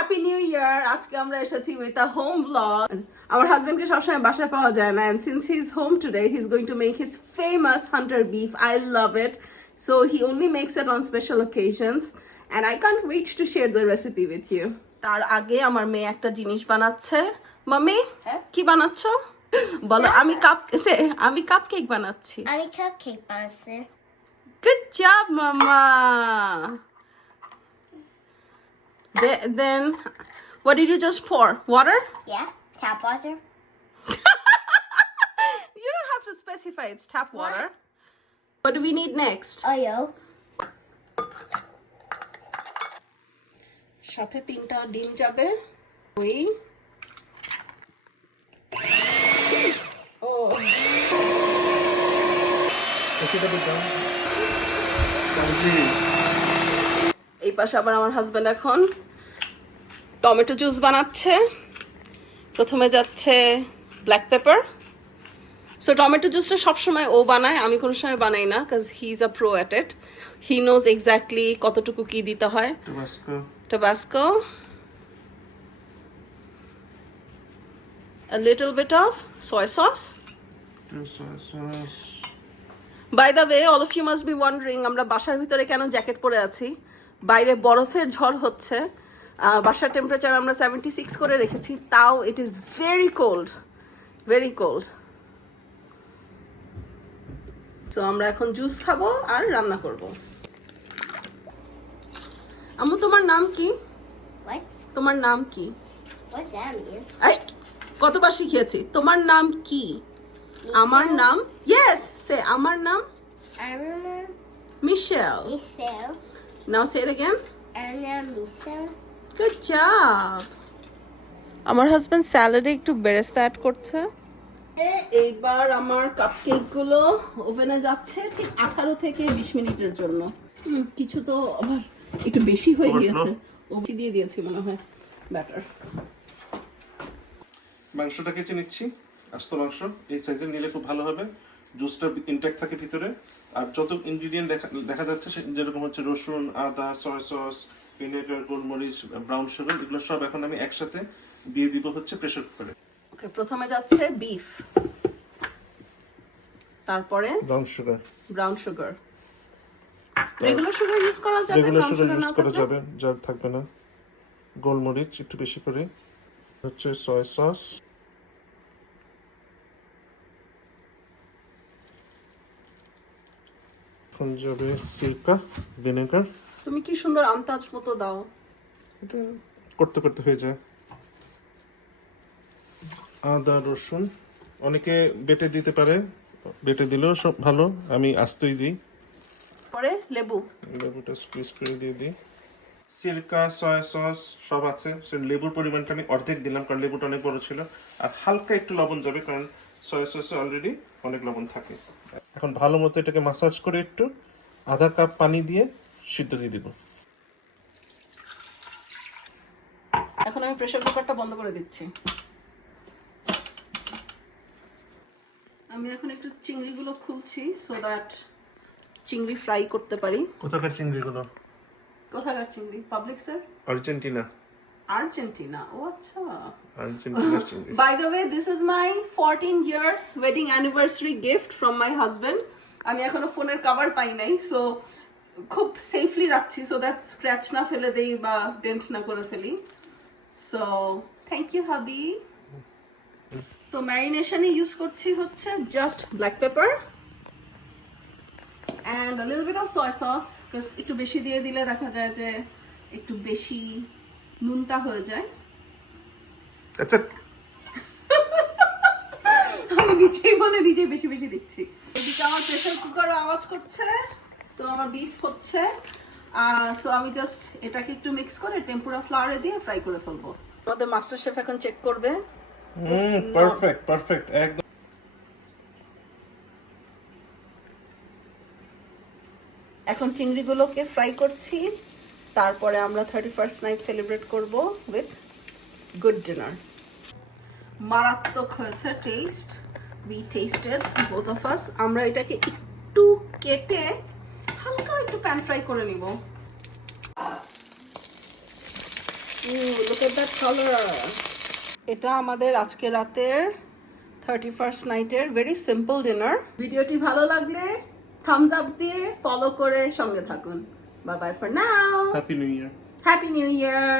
Happy new ইয়ার আজকে আমরা এসেছি উইথ আ হোম ব্লগ আমার হাজবেন্ডকে সবসময় বাসায় পাওয়া যায় না and since he is home today he is going to make his famous hunter beef I love it so he only makes it on special occasions and I can't wait to share the recipe with you তার আগে আমার মেয়ে একটা জিনিস বানাচ্ছে। Mummy হ্যাঁ? কি বানাচ্ছ? বলো আমি কাপ সে আমি কাপ কেক বানাচ্ছি। আমি কাপকেক বানাচ্ছি। Good job, Mama. Th- then, what did you just pour? Water? Yeah, tap water. You don't have to specify it's tap water. What do we need next? Oil. সাথে তিনটা ডিম যাবে ওই ও এই পাশে আবার আমার হাজবেন্ড এখন টমেটো জুস বানাচ্ছে প্রথমে যাচ্ছে ব্ল্যাক পেপার সো টমেটো জুসটা সবসময় ও বানায় আমি কোনো সময় বানাই না কাজ he is a pro at it he knows exactly কতটুকু কি দিতে হয়. Tabasco. A little bit of soy sauce. Soy sauce. By the way, all of you must be wondering আমরা বাসার ভিতরে কেন জ্যাকেট পরে আছি বাইরে বরফের ঝড় হচ্ছে বাসার টেম্পারেচার আমরা সেভেন্টি সিক্স করে রেখেছি তাও it is very cold very cold so আমরা এখন জুস খাব আর রান্না করব। আমু তোমার নাম কি? তোমার নাম কি? কতবার শিখিয়েছি? তোমার নাম কি? আমার নাম? ইয়েস সে আমার নাম? মিশেল নাও সে ইট অ্যাগেন আমার নাম মিশেল গুড জব আমার হাজবেন্ড স্যালাডে একটু বেরেস্তা অ্যাড করছে। এইবার আমার কাপকেকগুলো ওভেনে যাচ্ছে ঠিক আঠারো থেকে বিশ মিনিটের জন্য। কিছু তো আবার একটু বেশি হয়ে? গিয়েছে। ও বেশি দিয়ে দিয়েছি মনে হয় ব্যাটার মাংসটা কেচে নিচ্ছি আস্ত মাংস। এই সাইজের নিলে খুব ভালো হবে। জুসটা ইনটেক থাকে ভিতরে। আর যত ইনগ্রিডিয়েন্ট দেখা দেখা যাচ্ছে যেরকম হচ্ছে রসুন আদা সয় সস ভিনেগার গোলমরিচ ব্রাউন সুগার এগুলো সব এখন আমি একসাথে দিয়ে দিব হচ্ছে প্রেসার কুকারে ওকে প্রথমে যাচ্ছে বিফ তারপরে brown sugar brown sugar regular sugar use করা যাবে রেগুলার সুগার সুগার ইউজ করা যাবে যা থাকবে না। গোলমরিচ একটু বেশি করে। হচ্ছে সয় সস এখন যাবে সিরকা ভিনেগার তুমি কি সুন্দর আন্তাজ মতো দাও। এটা করতে করতে হয়ে যায়। আদা রসুন অনেকে বেটে দিতে পারে। বেটে দিলেও সব ভালো আমি আস্তই দিই। পরে লেবু। লেবুটা স্কুইজ করে দিয়ে দিই। সিরকা সয়া সস সব আছে। সে লেবুর পরিমাণটা আমি অর্ধেক দিলাম কারণ লেবুটা অনেক বড় ছিল। আর হালকা একটু লবণ যাবে কারণ সয়া সসে অলরেডি অনেক লবণ থাকে। এখন ভালো মতো এটাকে মাসাজ করে একটু আধা কাপ পানি দিয়ে সিদ্ধ দিয়ে দিব। এখন আমি প্রেসার কুকারটা বন্ধ করে দিচ্ছি। আমি এখন একটু চিংড়িগুলো খুলছি সো দ্যাট চিংড়ি ফ্রাই করতে পারি। কোথাকার চিংড়িগুলো? কোথাকার চিংড়ি? Public sir Argentina. আর্জেন্টিনা? ও আচ্ছা। চিংড়ি। By the way, this is my 14 years wedding anniversary gift from my husband. আমি এখনও ফোনের কভার পাই নাই সো খুব সেফলি রাখছি সো দ্যাট স্ক্র্যাচ না ফেলে দেই বা ডেন্ট না করে ফেলি। সো থ্যাংক ইউ হাবি তো ম্যারিনেশনে ইউজ করছি হচ্ছে just black pepper and a little bit of soy sauce because একটু বেশি দিয়ে দিলে দেখা যায় যে একটু বেশি নুনটা হয়ে যায়। আচ্ছা আমি নিজেই বলে নিজেই বেশি বেশি দিচ্ছি। এদিকে আমার প্রেসার কুকারও আওয়াজ করছে। সো আমার বিফ হচ্ছে সো আমি জাস্ট এটাকে একটু মিক্স করে টেম্পুরা ফ্লাওয়ারে দিয়ে ফ্রাই করে ফেলব। আমাদের মাস্টার শেফ এখন চেক করবে। হুম পারফেক্ট পারফেক্ট একদম। এখন চিংড়িগুলোকে ফ্রাই করছি। তারপরে আমরা থার্টি ফার্স্ট নাইট সেলিব্রেট করব উইথ গুড ডিনার মারাত্মক হয়েছে taste we tasted both of us আমরা এটাকে একটু কেটে হালকা একটু প্যান ফ্রাই করে নিব. এটা আমাদের আজকে রাতের থার্টি ফার্স্ট নাইটের ভেরি সিম্পল ডিনার ভিডিওটি ভালো লাগলে থামস আপ দিয়ে ফলো করে সঙ্গে থাকুন। Bye bye for now happy new year happy new year